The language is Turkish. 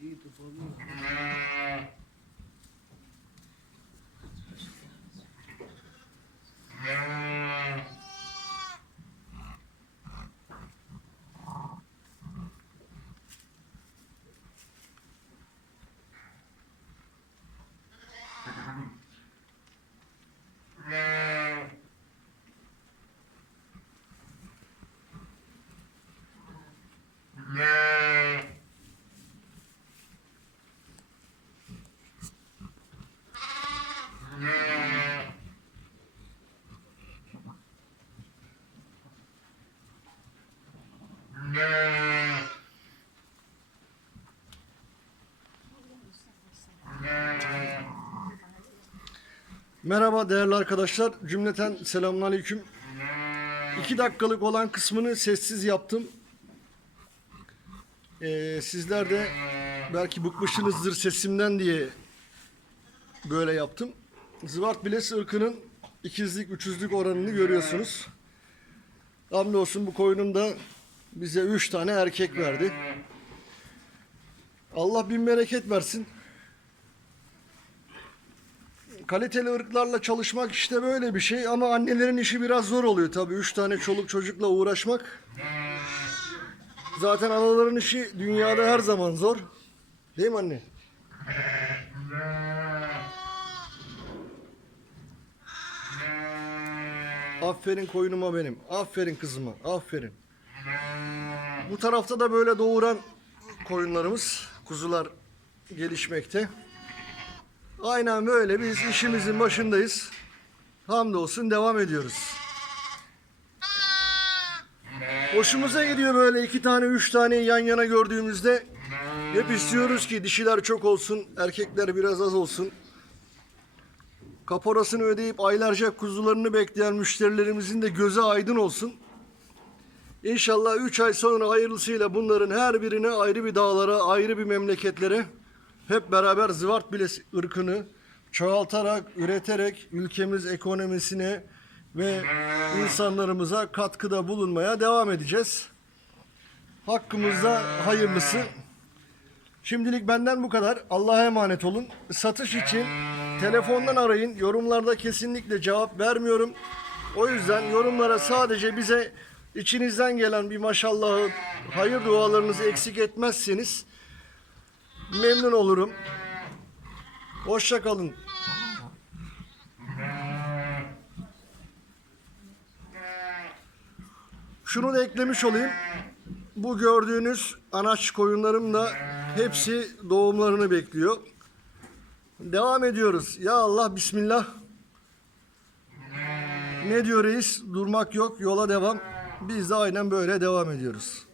Ih, tu falou. Merhaba değerli arkadaşlar. Cümleten selamünaleyküm. İki dakikalık olan kısmını sessiz yaptım. Ee, sizler de belki bıkmışsınızdır sesimden diye böyle yaptım. Zıvart Biles ırkının ikizlik, üçüzlük oranını görüyorsunuz. Hamdolsun bu koyunun da bize üç tane erkek verdi. Allah bin bereket versin. Kaliteli ırklarla çalışmak işte böyle bir şey ama annelerin işi biraz zor oluyor tabii. Üç tane çoluk çocukla uğraşmak. Zaten anaların işi dünyada her zaman zor. Değil mi anne? Aferin koyunuma benim. Aferin kızıma. Aferin. Bu tarafta da böyle doğuran koyunlarımız, kuzular gelişmekte. Aynen böyle biz işimizin başındayız. Hamdolsun devam ediyoruz. Hoşumuza gidiyor böyle iki tane üç tane yan yana gördüğümüzde. Hep istiyoruz ki dişiler çok olsun, erkekler biraz az olsun. Kaporasını ödeyip aylarca kuzularını bekleyen müşterilerimizin de gözü aydın olsun. İnşallah 3 ay sonra hayırlısıyla bunların her birine ayrı bir dağlara, ayrı bir memleketlere hep beraber Zıvart Biles ırkını çoğaltarak, üreterek ülkemiz ekonomisine ve insanlarımıza katkıda bulunmaya devam edeceğiz. Hakkımızda hayırlısı. Şimdilik benden bu kadar. Allah'a emanet olun. Satış için telefondan arayın. Yorumlarda kesinlikle cevap vermiyorum. O yüzden yorumlara sadece bize içinizden gelen bir maşallahı, hayır dualarınızı eksik etmezseniz memnun olurum. Hoşça kalın. Şunu da eklemiş olayım. Bu gördüğünüz anaç koyunlarım da hepsi doğumlarını bekliyor. Devam ediyoruz. Ya Allah bismillah. Ne diyor reis? Durmak yok, yola devam. Biz de aynen böyle devam ediyoruz.